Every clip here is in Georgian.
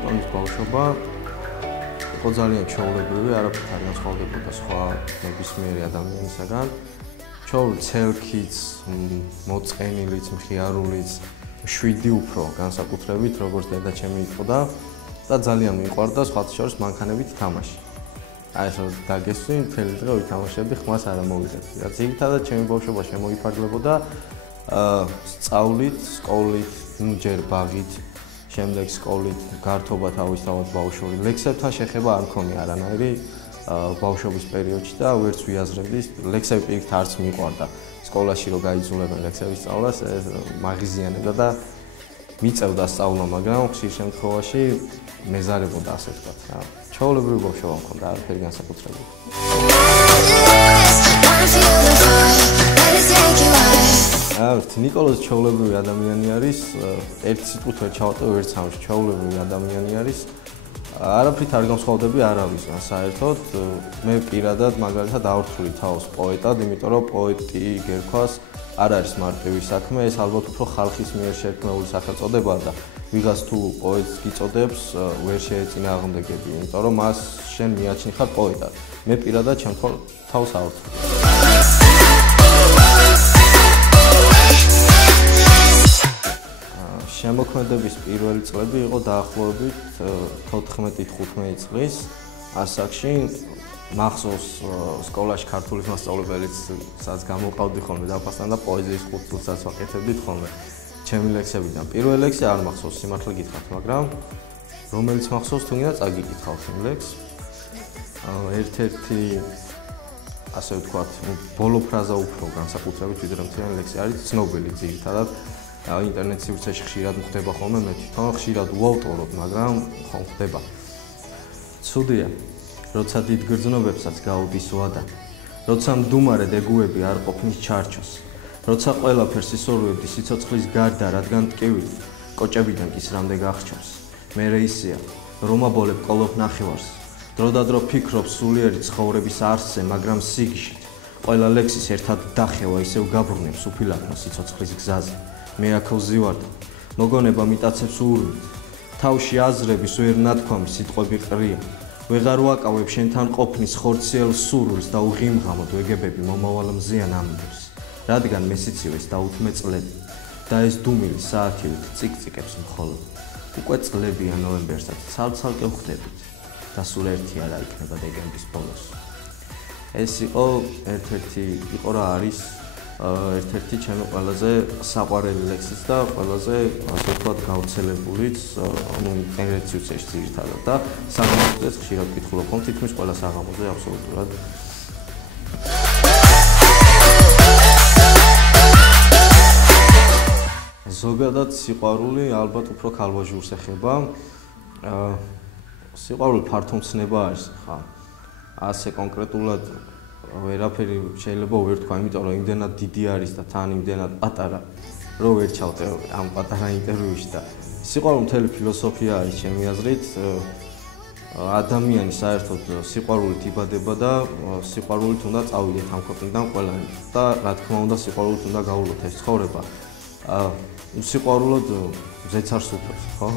პლანქტონის ბავშვობა იყო ძალიან ჩვეულებრივი, არაფრით არ განსხვავდებოდა სხვა ნებისმიერი ადამიანისაგან. ჩვეული ცელქიც, მოწყენილიც, მხიარულიც, 7 უფრო განსაკუთრებით, როგორც დედაჩემი იყო და ძალიან მიყვარდა სხვათა შორის მანქანებით თამაში. აი ეს დაგესვი, მთელი დღე ვითამაშებდი, ხმას არ მოვიდებდი. რაც ძირითადად ჩემი ბავშვობა შემოიფარგლებოდა სწავლით, სკოლით, ჯერ ბაღით, შემდეგ სკოლით, გართობა თავისთავად ბავშვური. ლექსებთან შეხება არ მქონია არანაირი ბავშვობის პერიოდში და ვერც ვიაზრებდი, ლექსები პირიქით არც მიყვარდა. სკოლაში რო გაიძულებენ ლექსების სწავლას, ეს მაღიზიანებდა და მიწევდა სწავლა, მაგრამ ხშირ შემთხვევაში მეზარებოდა ასე ვთქვათ რა. ჩვეულებრივი ბავშვობა მქონდა, არაფერი განსაკუთრებული. ნიკოლოზ ჩვეულებრივი ადამიანი არის, ერთ სიტყვით ვერ ჩავატო ვერც ამში, ჩვეულებრივი ადამიანი არის. არაფრით არ განსხვავდები არავის, საერთოდ მე პირადად მაგალითად ავრთული თავს პოეტად, იმიტომ რომ პოეტი გერქვას არ არის მარტივი საქმე, ეს ალბათ უფრო ხალხის მიერ შექმნილი სახელწოდებაა და ვიღაც თუ პოეტს გიწოდებს, ვერ შეეწინააღმდეგები, იმიტომ რომ მას შენ მიაჩნი ხარ პოეტად. მე პირადად ჩემ თავს ავრთული. შემოქმედების პირველი წლები იყო დაახლოებით 14-15 წლის ასაკში. მახსოვს სკოლაში ქართულის მასწავლებელიც გამოყავდი ხოლმე დაფასთან და პოეზიის 5 წუთსაც ვაკეთებდით ხოლმე ჩემი ლექსებიდან. პირველი ლექსი არ მახსოვს, სიმართლე გითხრათ, მაგრამ რომელიც მახსოვს თუნდაც აგიკითხავთ იმ ლექსს. ერთ-ერთი ასე ვთქვათ, ბოლო ფრაზა უფრო განსაკუთრებით ვიდრე მთლიანი ლექსი არის ცნობილი ძირითადად. ინტერნეტ სივრცეში ხშირად ხდება ხოლმე, მე თვითონ ხშირად უავტოროდ, მაგრამ ხომ ხდება. ცუდია, როცა დიდ გრძნობებსაც გაუდის ვადა, როცა მდუმარე დეგუები არ ყოფნის ჩარჩოს, როცა ყველაფერს ისურვებდი სიცოცხლის გარდა, რადგან ტკივილი კოჭებიდან კი სრამდე გახჩობს. მე ისია, რომ აბოლებ კოლოფ ნახევარს, დროდადრო ფიქრობ სულიერი ცხოვრების არსზე, მაგრამ სიგში ყველა ლექსის ერთად დახევა ისევ გაბრუნებს უფილაკნო სიცოცხლის გზაზე. მე აქ ვზივართ, მოგონება მიტაცებს უურვით, თავში აზრების ვერ ნათქვამი სიტყვები ყრია, ვეღარ ვაკავებ შენთან ყოფნის ხორციელ სურვილს და უღიმღამოდ ვეგებები მომავალ მზიან ამბებს, რადგან მე სიცივეს დაუთმე წლები და ეს დუმილი საათივით წიკწიკებს მხოლოდ. უკვე წლებია ნოემბერსაც ცალ-ცალკე ვხვდებით და სულ ერთი არა იქნება დეკემბრის ბოლოს. ეს იყო ერთ-ერთი ჩემი ყველაზე საყვარელი ლექსიც და ყველაზე ასე ვთქვათ გავრცელებულიც, ინტერნეტ სივრცეში ძირითადად და საღამოთაც ხშირად ვკითხულობ ხოლმე, თითქმის ყველა საღამოზე აბსოლუტურად. ზოგადად სიყვარული ალბათ უფრო ქალვაჟურს ეხება. სიყვარული ფართომცნება არის, ხა. ასე კონკრეტულად ვერაფერი შეიძლება ვერ თქვა, იმიტომ რომ იმდენად დიდი არის და თან იმდენად პატარა, რომ ვერ ჩავტევ ამ პატარა ინტერვიუში და სიყვარული მთელი ფილოსოფია არის ჩემი აზრით. ადამიანი საერთოდ სიყვარულით იბადება და სიყვარულით უნდა წავიდეთ ამ ქვეყნიდან ყველანი და რა თქმა უნდა სიყვარულით უნდა გავულოთ ეს ცხოვრება. სიყვარულოდ ზეცარს უფრებს, ხო?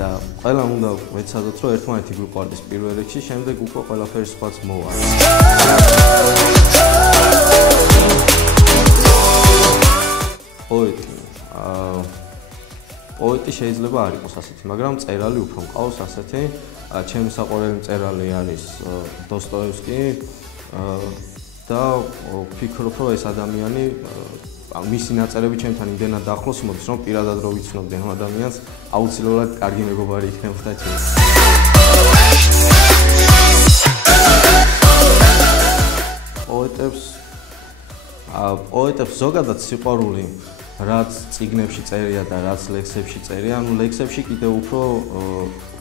და ყველამ უნდა ვეცადოთ, რომ ერთმანეთი გვიყვარდეს პირველ რიგში, შემდეგ უკვე ყველაფერი სხვაც მოვა. პოეტი შეიძლება არ იყოს ასეთი, მაგრამ მწერალი უფრო მყავს ასეთი. ჩემი საყვარელი მწერალი არის დოსტოევსკი და ვფიქრობ, რომ ეს ადამიანი მისი ნაწერები ჩემთან იმდენად ახლოს მოდის, რომ პირადად რო ვიცნობდი ამ ადამიანს, აუცილებლად კარგი მეგობარი იქნებოდა ჩემს. პოეტებს ზოგადად სიყვარული რაც წიგნებში წერია და რაც ლექსებში წერია, ლექსებში კიდევ უფრო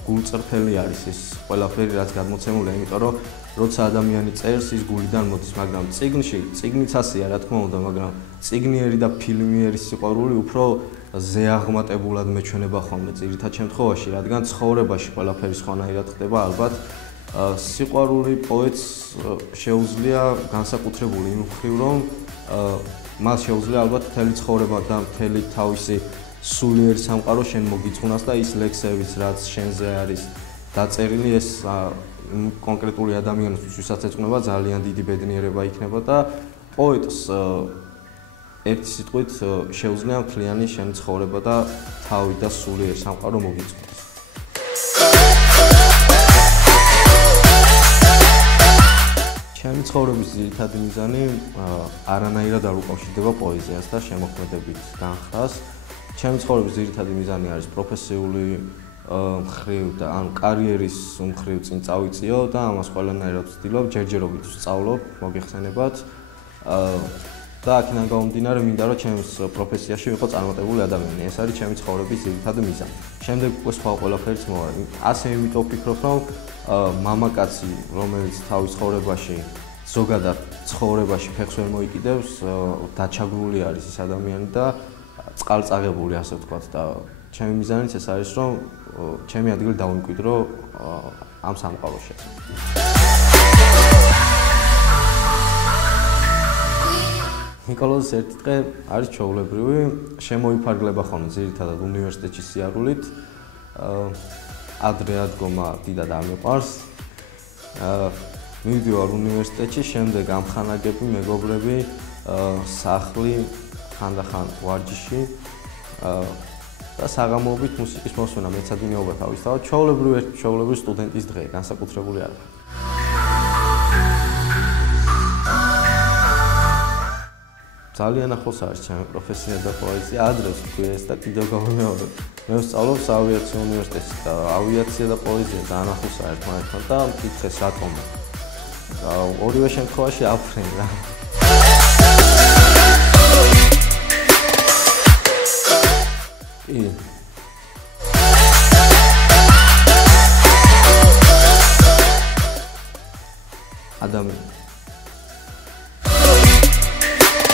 გულწრფელი არის ეს ყველაფერი, რაც გადმოცემულია, იმიტომ რომ როცა ადამიანი წერს, ის გულიდან მოდის, მაგრამ წიგნიც ასეა, რა თქმა უნდა, მაგრამ წიგნიერი და ფილმიერი სიყვარული უფრო ზეაღმატებულად მეჩვენება ხოლმე ძირითად შემთხვევაში, რადგან ცხოვრებაში ყველაფერი სხვანაირად ხდება, ალბათ სიყვარული პოეტს შეუძლია განსაკუთრებული იმ მხრივ, რომ მას შეუძლია ალბათ მთელი ცხოვრება და მთელი თავისი სულიერი სამყარო შენ მოგიწყუნას და ის ლექსებიც რაც შენზე არის დაწერილი ეს კონკრეტული ადამიანისთვის ვისაც ეწყუნება ძალიან დიდი ბედნიერება იქნება და პოეტს ერთი სიტყვით შეუძლია მთლიანი შენი ცხოვრება და თავი და სულიერი სამყარო მოგიწყუნოს. ჩემი ცხოვრების ძირითადი მიზანი არანაირად არ უკავშირდება პოეზიას და შემოქმედებით განხრას. ჩემი ცხოვრების ძირითადი მიზანი არის პროფესიული მხრივ და ან კარიერის მხრივ წინ წავიწიო და ამას ყველანაირად ვცდილობ, ჯერჯერობით ვსწავლობ, მოგეხსენებათ. და აქედან გამომდინარე მინდა რომ ჩემს პროფესიაში ვიყო წარმატებული ადამიანი. ეს არის ჩემი ცხოვრების ძირითადი მიზანი. შემდეგ უკვე სხვა ყველაფერიც მოვა. ასე იმიტომ ვფიქრობ, რომ მამაკაცი, რომელიც თავის ცხოვრებაში ზოგადად ცხოვრებაში ფეხს ვერ მოიკიდებს, დაჩაგრული არის ეს ადამიანი და წყალწაღებული, ასე ვთქვათ და ჩემი მიზანიც ეს არის, რომ ჩემი ადგილი დავიმკვიდრო ამ სამყაროში. ნიკოლოზის ერთი დღე არის ჩვეულებრივი, შემოიფარგლება ხოლმე ძირითადად უნივერსიტეტში სიარულით. ადრე ადგომა დიდად არ მიყვარს. მივდივარ უნივერსიტეტში, შემდეგ ამხანაგები, მეგობრები, სახლი, ხანდახან ვარჯიში და საღამოობით მუსიკის მოსვენა მეცადინეობა თავისთავად. ჩვეულებრივი სტუდენტის დღე, განსაკუთრებული არ. ძალიან ახლოს არის ჩემი პროფესია და პოეზია, ადრე ვთქვი ეს და კიდევ გავიმეორებ. მე ვსწავლობ საავიაციო უნივერსიტეტში და ავიაცია და პოეზია ძალიან ახლოს არის ერთმანეთთან და მკითხეს რატომ. ორივე შემთხვევაში აფრენ რა. კი. ადამიანი